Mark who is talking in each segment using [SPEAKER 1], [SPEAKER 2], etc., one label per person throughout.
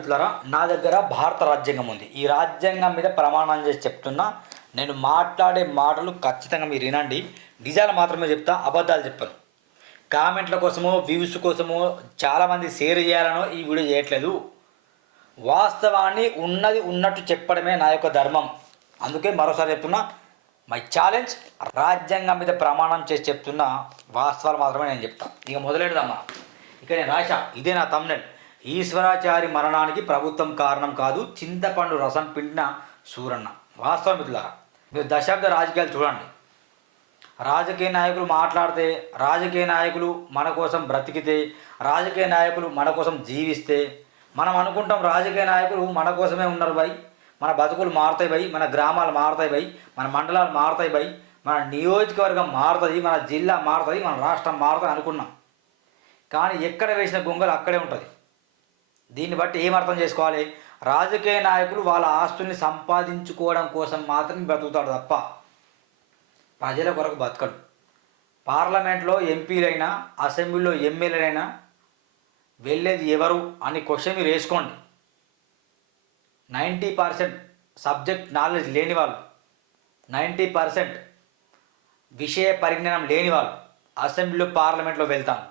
[SPEAKER 1] మిత్రులారా నా దగ్గర భారత రాజ్యాంగం ఉంది. ఈ రాజ్యాంగం మీద ప్రమాణం చేసి చెప్తున్నా నేను మాట్లాడే మాటలు ఖచ్చితంగా మీరు వినండి. నిజాలు మాత్రమే చెప్తా అబద్ధాలు చెప్పను. కామెంట్ల కోసమో వ్యూస్ కోసమో చాలామంది షేర్ చేయాలనో ఈ వీడియో చేయట్లేదు. వాస్తవాన్ని ఉన్నది ఉన్నట్టు చెప్పడమే నా యొక్క ధర్మం. అందుకే మరోసారి చెప్తున్నా మై ఛాలెంజ్ రాజ్యాంగం మీద ప్రమాణం చేసి చెప్తున్నా వాస్తవాలు మాత్రమే నేను చెప్తాను ఇక మొదలెడదామా? ఇక నేను రాశా. ఇదే నా తమ్నెల్ ఈశ్వరాచారి మరణానికి ప్రభుత్వం కారణం కాదు చింతపండు రసం పిండిన సూరన్న. వాస్తవం మిత్రులారా మీరు దశాబ్ద రాజకీయాలు చూడండి. రాజకీయ నాయకులు మాట్లాడితే రాజకీయ నాయకులు మన కోసం బ్రతికితే రాజకీయ నాయకులు మన కోసం జీవిస్తే మనం అనుకుంటాం రాజకీయ నాయకులు మన కోసమే ఉన్నారు బై. మన బతుకులు మారుతాయి బై మన గ్రామాలు మారుతాయి బై మన మండలాలు మారుతాయి బై మన నియోజకవర్గం మారుతుంది మన జిల్లా మారుతుంది మన రాష్ట్రం మారుతుంది అనుకున్నాం. కానీ ఎక్కడ వేసిన గొంగలు అక్కడే ఉంటుంది. దీన్ని బట్టి ఏం అర్థం చేసుకోవాలి? రాజకీయ నాయకులు వాళ్ళ ఆస్తుల్ని సంపాదించుకోవడం కోసం మాత్రమే బ్రతుకుతాడు తప్ప ప్రజల కొరకు బతకడు. పార్లమెంట్లో ఎంపీలైనా అసెంబ్లీలో ఎమ్మెల్యేలైనా వెళ్ళేది ఎవరు అని క్వశ్చన్ మీరు వేసుకోండి. నైంటీ పర్సెంట్ సబ్జెక్ట్ నాలెడ్జ్ లేని వాళ్ళు నైంటీ పర్సెంట్ విషయ పరిజ్ఞానం లేని వాళ్ళు అసెంబ్లీలో పార్లమెంట్లో వెళ్తాను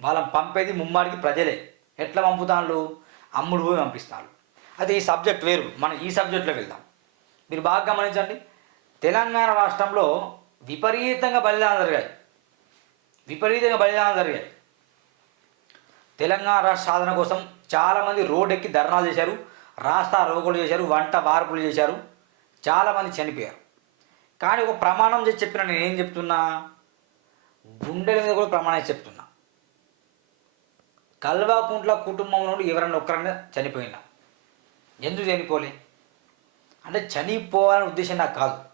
[SPEAKER 1] వాళ్ళని పంపేది ముమ్మాడికి ప్రజలే. ఎట్లా పంపుతాను అమ్ముడు పోయి పంపిస్తాను అది ఈ సబ్జెక్ట్ వేరు. మనం ఈ సబ్జెక్ట్లో వెళ్దాం. మీరు బాగా గమనించండి. తెలంగాణ రాష్ట్రంలో విపరీతంగా బలిదానం జరిగాయి. విపరీతంగా బలిదానం జరిగాయి. తెలంగాణ రాష్ట్ర సాధన కోసం చాలామంది రోడ్ ఎక్కి ధర్నాలు చేశారు. రాస్తా రోగులు చేశారు. వంట వార్పులు చేశారు. చాలామంది చనిపోయారు. కానీ ఒక ప్రమాణం చేసి చెప్పిన నేను ఏం చెప్తున్నా? గుండెల మీద కూడా ప్రమాణం చెప్తున్నా. కల్వాకుంట్ల కుటుంబం నుండి ఎవరైనా ఒక్కరైనా చనిపోయినా. ఎందుకు చనిపోలే? అంటే చనిపోవాలనే ఉద్దేశం నాకు కాదు.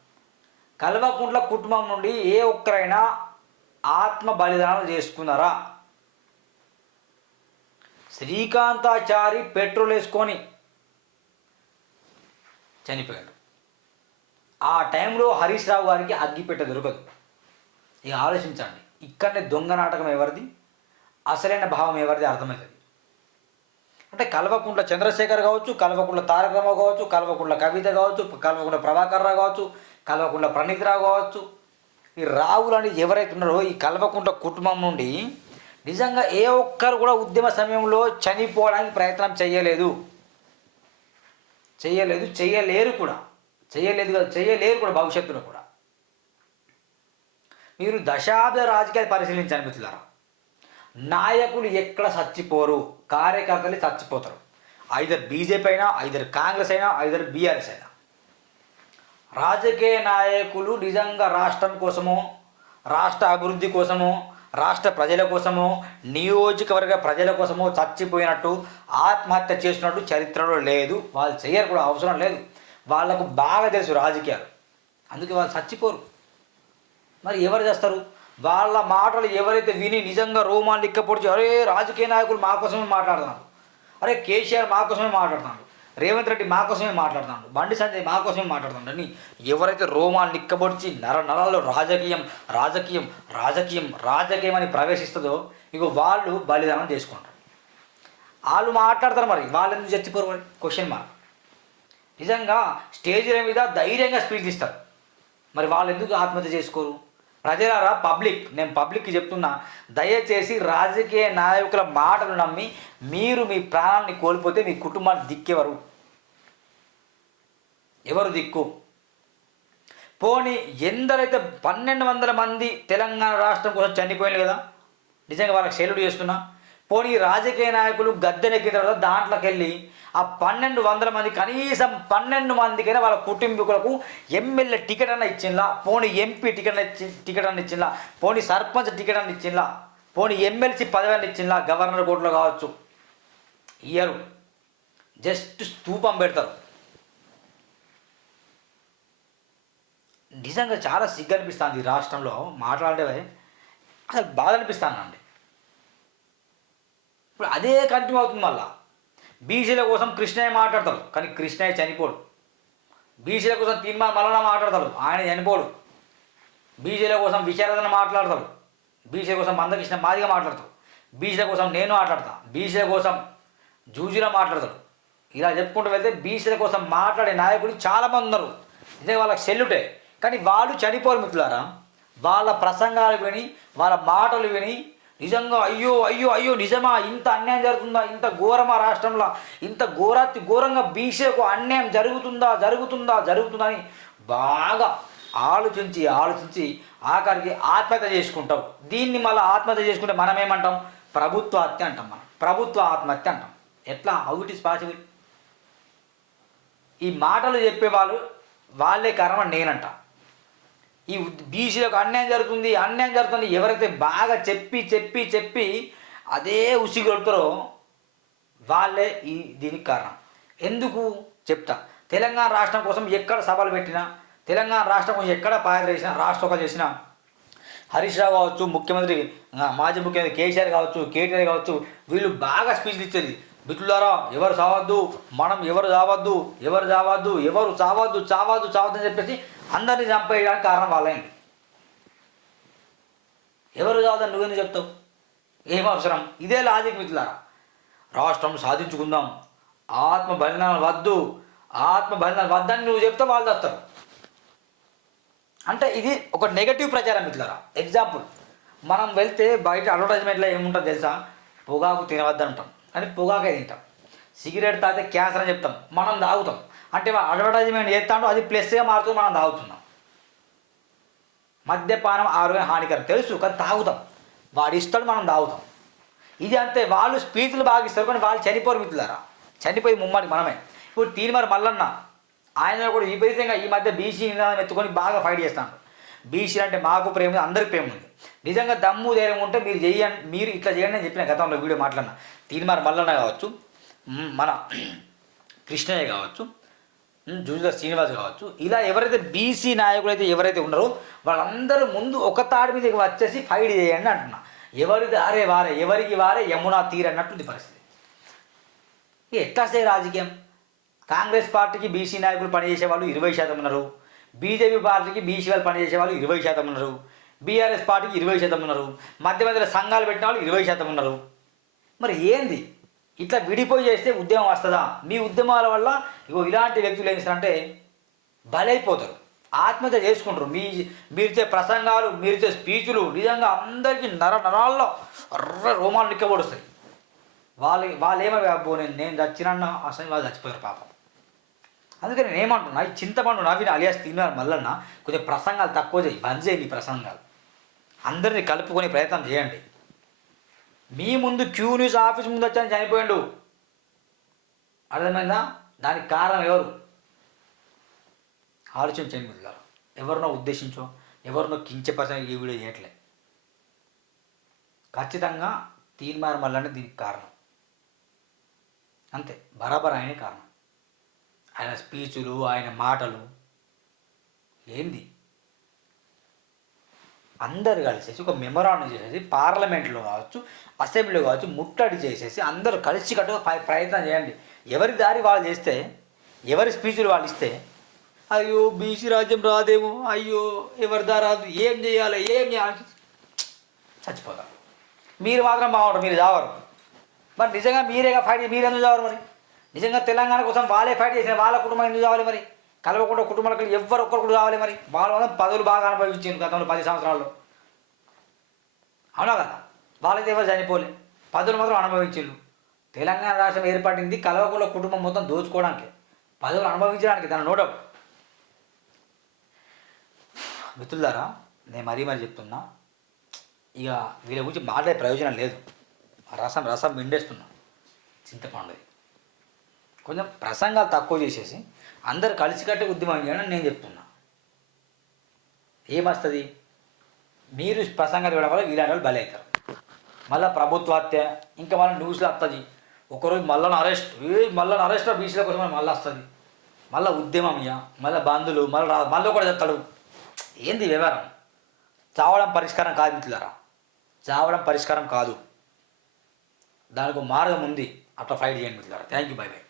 [SPEAKER 1] కల్వకుంట్ల కుటుంబం నుండి ఏ ఒక్కరైనా ఆత్మ బలిదానాలు చేసుకున్నారా? శ్రీకాంతాచారి పెట్రోల్ వేసుకొని చనిపోయాడు. ఆ టైంలో హరీష్ రావు గారికి అగ్గిపెట్ట దొరకదు. ఇక ఆలోచించండి. ఇక్కడనే దొంగ నాటకం ఎవరిది? అసలైన భావం ఎవరిది అర్థమవుతుంది అంటే కల్వకుంట్ల చంద్రశేఖర్ కావచ్చు కల్వకుంట్ల తారక రామారావు కావచ్చు కల్వకుంట్ల కవిత కావచ్చు కల్వకుంట్ల ప్రభాకర్ రావు కావచ్చు కల్వకుంట్ల ప్రణీత్ రావు కావచ్చు ఈ రావులు అని ఎవరైతే ఉన్నారో ఈ కల్వకుంట్ల కుటుంబం నుండి నిజంగా ఏ ఒక్కరు కూడా ఉద్యమ సమయంలో చనిపోవడానికి ప్రయత్నం చేయలేదు. చేయలేదు చేయలేరు కూడా. చేయలేదు కదా చేయలేరు కూడా భవిష్యత్తులో కూడా. మీరు దశాబ్ద రాజకీయాలు పరిశీలించండి మిత్రులారా. నాయకులు ఎక్కడ చచ్చిపోరు? కార్యకర్తలు చచ్చిపోతారు. ఐదర్ బీజేపీ అయినా ఐదర్ కాంగ్రెస్ అయినా ఐదర్ బీఆర్ఎస్ అయినా. రాజకీయ నాయకులు నిజంగా రాష్ట్రం కోసమో రాష్ట్ర అభివృద్ధి కోసమో రాష్ట్ర ప్రజల కోసమో నియోజకవర్గ ప్రజల కోసమో చచ్చిపోయినట్టు ఆత్మహత్య చేసినట్టు చరిత్రలో లేదు. వాళ్ళు చేయరు కూడా అవసరం లేదు. వాళ్ళకు బాగా తెలుసు రాజకీయాలు. అందుకే వాళ్ళు చచ్చిపోరు. మరి ఎవరు చేస్తారు? వాళ్ళ మాటలు ఎవరైతే విని నిజంగా రోమాన్ని లిక్కపొడిచి అరే రాజకీయ నాయకులు మా కోసమే మాట్లాడుతున్నారు. అరే కేసీఆర్ మా కోసమే మాట్లాడుతున్నాడు రేవంత్ రెడ్డి మా కోసమే మాట్లాడుతున్నాడు బండి సంజయ్ మా కోసమే మాట్లాడుతున్నాడు అని ఎవరైతే రోమాన్ లిక్కబొడిచి నర నరాల్లో రాజకీయం రాజకీయం రాజకీయం రాజకీయం అని ప్రవేశిస్తుందో ఇక వాళ్ళు బలిదానం చేసుకుంటారు. వాళ్ళు మాట్లాడతారు మరి. వాళ్ళు ఎందుకు చచ్చిపోరు మరి? క్వశ్చన్ మార్క్ నిజంగా స్టేజ్ల మీద ధైర్యంగా స్పీచ్ ఇస్తారు మరి వాళ్ళు ఎందుకు ఆత్మహత్య చేసుకోరు? ప్రజలారా పబ్లిక్ నేను పబ్లిక్కి చెప్తున్నా దయచేసి రాజకీయ నాయకుల మాటలు నమ్మి మీరు మీ ప్రాణాన్ని కోల్పోతే మీ కుటుంబాన్ని దిక్కెవరు? ఎవరు దిక్కు? పోనీ ఎందరైతే పన్నెండు వందల మంది తెలంగాణ రాష్ట్రం కోసం చనిపోయింది కదా నిజంగా వాళ్ళకి సెల్యూట్ చేస్తున్నా పోనీ రాజకీయ నాయకులు గద్దెనెక్కిన తర్వాత దాంట్లోకి వెళ్ళి ఆ పన్నెండు వందల మంది కనీసం పన్నెండు మందికైనా వాళ్ళ కుటుంబీకులకు ఎమ్మెల్యే టికెట్ అన్న ఇచ్చిందా పోనీ ఎంపీ టికెట్ ఇచ్చి టికెట్ అన్న ఇచ్చిందా పోనీ సర్పంచ్ టికెట్ అన్న ఇచ్చిందా పోనీ ఎమ్మెల్సీ పదవి అన్న ఇచ్చిందా గవర్నర్ కోర్టులో కావచ్చు. ఇయ్యరు. జస్ట్ స్థూపం పెడతారు. నిజంగా చాలా సిగ్గు అనిపిస్తుంది ఈ రాష్ట్రంలో. మాట్లాడే అసలు బాధ అనిపిస్తానండి ఇప్పుడు అదే కంటిన్యూ అవుతుంది మళ్ళీ. బీసీల కోసం కృష్ణయ్య మాట్లాడతాడు. కానీ కృష్ణయ్య చనిపోడు. బీసీల కోసం తీర్మాన మలన మాట్లాడతాడు. ఆయన చనిపోడు. బీసీల కోసం విచారణ మాట్లాడతాడు. బీసీల కోసం మందకృష్ణ మాదిగా మాట్లాడతాడు. బీసీల కోసం నేను మాట్లాడతా. బీసీల కోసం జూజులా మాట్లాడతాడు. ఇలా చెప్పుకుంటూ వెళ్తే బీసీల కోసం మాట్లాడే నాయకులు చాలామంది ఉన్నారు. ఇదే వాళ్ళకి సెల్లుటే. కానీ వాళ్ళు చనిపోరు మిత్రులారా. వాళ్ళ ప్రసంగాలు విని వాళ్ళ మాటలు విని నిజంగా అయ్యో అయ్యో అయ్యో నిజమా? ఇంత అన్యాయం జరుగుతుందా? ఇంత ఘోరమా రాష్ట్రంలో? ఇంత ఘోరాతి ఘోరంగా బీసీలకు అన్యాయం జరుగుతుందా? జరుగుతుందా? జరుగుతుందా అని బాగా ఆలోచించి ఆలోచించి ఆఖరికి ఆత్మహత్య చేసుకుంటాం. దీన్ని మళ్ళీ ఆత్మహత్య చేసుకుంటే మనం ఏమంటాం? ప్రభుత్వ హత్య అంటాం మనం. ప్రభుత్వ ఆత్మహత్య అంటాం. ఎట్లా? హౌ ఇట్ ఇస్ పాసిబుల్ ఈ మాటలు చెప్పేవాళ్ళు వాళ్ళే కారణం నేనంట. ఈ బీసీలకు అన్యాయం జరుగుతుంది అన్యాయం జరుగుతుంది ఎవరైతే బాగా చెప్పి చెప్పి చెప్పి అదే ఉసిగొడతారో వాళ్ళే ఈ దీనికి కారణం. ఎందుకు చెప్తా? తెలంగాణ రాష్ట్రం కోసం ఎక్కడ సభలు పెట్టినా తెలంగాణ రాష్ట్రం కోసం ఎక్కడ పాదయాత్ర చేసినా రాష్ట్ర చేసినా హరీష్ రావు కావచ్చు ముఖ్యమంత్రి మాజీ ముఖ్యమంత్రి కేసీఆర్ కావచ్చు కేటీఆర్ కావచ్చు వీళ్ళు బాగా స్పీచ్లు ఇచ్చేది. బిడ్డులారా ఎవరు చావద్దు మనం ఎవరు చావద్దు ఎవరు చావద్దు ఎవరు చావద్దు చావద్దు చావద్దు అని చెప్పేసి అందరినీ చంపేయడానికి కారణం వాళ్ళైంది ఎవరు కాదని నువ్వెందుకు చెప్తావు? ఏం అవసరం? ఇదే లాజిక్ మిత్రులారా. రాష్ట్రం సాధించుకుందాం. ఆత్మ బలిదానం వద్దు. ఆత్మ బలిదానం వద్దని నువ్వు చెప్తే వాళ్ళు వస్తారు. అంటే ఇది ఒక నెగటివ్ ప్రచారం మిత్రులారా. ఎగ్జాంపుల్ మనం వెళ్తే బయట అడ్వర్టైజ్మెంట్లో ఏముంటుందో తెలుసా? పొగాకు తినవద్దంటాం. కానీ పొగాకే తింటాం. సిగరెట్ తాగితే క్యాన్సర్ అని చెప్తాం. మనం తాగుతాం. అంటే అడ్వర్టైజ్మెంట్ చేస్తాడో అది ప్లస్గా మారుతూ మనం తాగుతున్నాం. మద్యపానం ఆరోగ్యం హానికరం. తెలుసు కానీ తాగుతాం. వాడు ఇస్తాడు మనం తాగుతాం. ఇది అంతే వాళ్ళు స్పీచ్లు బాగా ఇస్తారు కానీ వాళ్ళు చనిపోరు మిత్రులారా. చనిపోయి ముమ్మడి మనమే. ఇప్పుడు తీన్మార్ మల్లన్న ఆయన కూడా విపరీతంగా ఈ మధ్య బీసీ నినాదం ఎత్తుకొని బాగా ఫైట్ చేస్తాను బీసీ అంటే మాకు ప్రేమ ఉంది, అందరికి ప్రేమ ఉంది. నిజంగా దమ్ము ధైర్యం ఉంటే మీరు చేయండి మీరు ఇట్లా చేయండి అని చెప్పిన గతంలో వీడియో మాట్లాడిన తీన్మార్ మల్లన్న కావచ్చు మన కృష్ణయ్య కావచ్చు జూజుల శ్రీనివాస్ కావచ్చు. ఇలా ఎవరైతే బీసీ నాయకులు అయితే ఎవరైతే ఉన్నారో వాళ్ళందరూ ముందు ఒక తాడి మీదకి వచ్చేసి ఫైట్ చేయండి అంటున్నా. ఎవరి దారే వారే ఎవరికి వారే యమునా తీరు అన్నట్టుంది పరిస్థితి. ఎట్లా వస్తాయి రాజకీయం? కాంగ్రెస్ పార్టీకి బీసీ నాయకులు పనిచేసే వాళ్ళు ఇరవై శాతం ఉన్నారు. బీజేపీ పార్టీకి బీసీ వాళ్ళు పనిచేసే వాళ్ళు ఇరవై శాతం ఉన్నారు. బీఆర్ఎస్ పార్టీకి ఇరవై శాతం ఉన్నారు. మధ్య మధ్యలో సంఘాలు పెట్టిన వాళ్ళు ఇరవై శాతం ఉన్నారు. మరి ఏంది? ఇట్లా విడిపోయి చేస్తే ఉద్యమం వస్తుందా? మీ ఉద్యమాల వల్ల ఇగో ఇలాంటి వ్యక్తులు ఏం చేస్తారంటే బలైపోతారు. ఆత్మహత్య చేసుకుంటారు. మీ మీరు ప్రసంగాలు మీరు ఇచ్చే స్పీచ్లు నిజంగా అందరికీ నర నరాల్లో అర్ర రోమాలు నిక్కబడుస్తాయి. వాళ్ళు వాళ్ళు ఏమవి నేను నేను చచ్చినన్న అసలు వాళ్ళు చచ్చిపోయారు పాపం. అందుకని నేను ఏమంటున్నా ఈ చింతపండు నవ్విన అలియాస్ తిన్నారు మల్లన్న కొంచెం ప్రసంగాలు తక్కువ చేయి. బంద్ చేయండి ఈ ప్రసంగాలు. అందరినీ కలుపుకునే ప్రయత్నం చేయండి. మీ ముందు క్యూ న్యూస్ ఆఫీస్ ముందు వచ్చాను చనిపోయాడు. అర్థమైందా? దానికి కారణం ఎవరు? ఆలోచించండి గారు ఎవరినో ఉద్దేశించో ఎవరినో కించపరచని ఈ వీడియో చేయట్లే. ఖచ్చితంగా తీర్మానం వల్లనే దీనికి కారణం. అంతే బరాబర్ ఆయనే కారణం. ఆయన స్పీచులు ఆయన మాటలు. ఏంది? అందరు కలిసేసి ఒక మెమొరాండం చేసేసి పార్లమెంట్లో కావచ్చు అసెంబ్లీలో కావచ్చు ముట్టడి చేసేసి అందరూ కలిసికట్టుగా ప- ప్రయత్నం చేయండి. ఎవరి దారి వాళ్ళు చేస్తే ఎవరి స్పీచ్లు వాళ్ళు ఇస్తే అయ్యో బీసీ రాజ్యం రాదేమో అయ్యో ఎవరి దారి రాదు ఏం చేయాలి ఏం చేయాలి చచ్చిపోతారు మీరు మాత్రం బాగుంటారు మీరు చావరు మరి నిజంగా మీరేగా ఫైట్ మీరు ఎందుకు చావరు మరి? నిజంగా తెలంగాణ కోసం వాళ్ళే ఫైట్ చేసిన వాళ్ళ కుటుంబం ఎందుకు చావాలి మరి? కలవకుండా కుటుంబాలకు ఎవ్వరు ఒక్కరు కూడా కావాలి మరి. వాళ్ళ వల్ల పదవులు బాగా అనుభవించారు గతంలో పది సంవత్సరాల్లో. అవునా కదా? వాళ్ళైతే ఎవరు చనిపోలే. పదవులు మాత్రం అనుభవించారు తెలంగాణ రాష్ట్రం ఏర్పడింది కలవకుండా కుటుంబం మొత్తం దోచుకోవడానికి. పదవులు అనుభవించడానికి దాని నోట. మిత్రులారా నేను మరీ మరీ చెప్తున్నా. ఇక వీళ్ళ గురించి మాట్లాడే ప్రయోజనం లేదు. రసం రసం మిండేస్తున్నా చింతపండుది. కొంచెం ప్రసంగాలు తక్కువ చేసేసి అందరు కలిసికట్టే ఉద్యమం చేయాలని నేను చెప్తున్నా. ఏమొస్తుంది? మీరు ప్రసంగం ఇవ్వడం వల్ల ఇలాంటి వాళ్ళు బలి అవుతారు మళ్ళీ ప్రభుత్వహత్య ఇంకా మళ్ళీ న్యూస్లో వస్తుంది ఒకరోజు మళ్ళీ అరెస్ట్ ఏ మళ్ళీ అరెస్ట్ బీసీల కోసం మళ్ళీ వస్తుంది మళ్ళీ ఉద్యమం ఇక మళ్ళీ బంధులు మళ్ళీ రా మళ్ళీ కూడా చెప్తాడు. ఏంది వ్యవహారం? చావడం పరిష్కారం కాదు మిత్రులారా. చావడం పరిష్కారం కాదు. దానికి మార్గం ఉంది. అట్లా ఫైట్ చేయండి మిత్రులారా. Thank you by by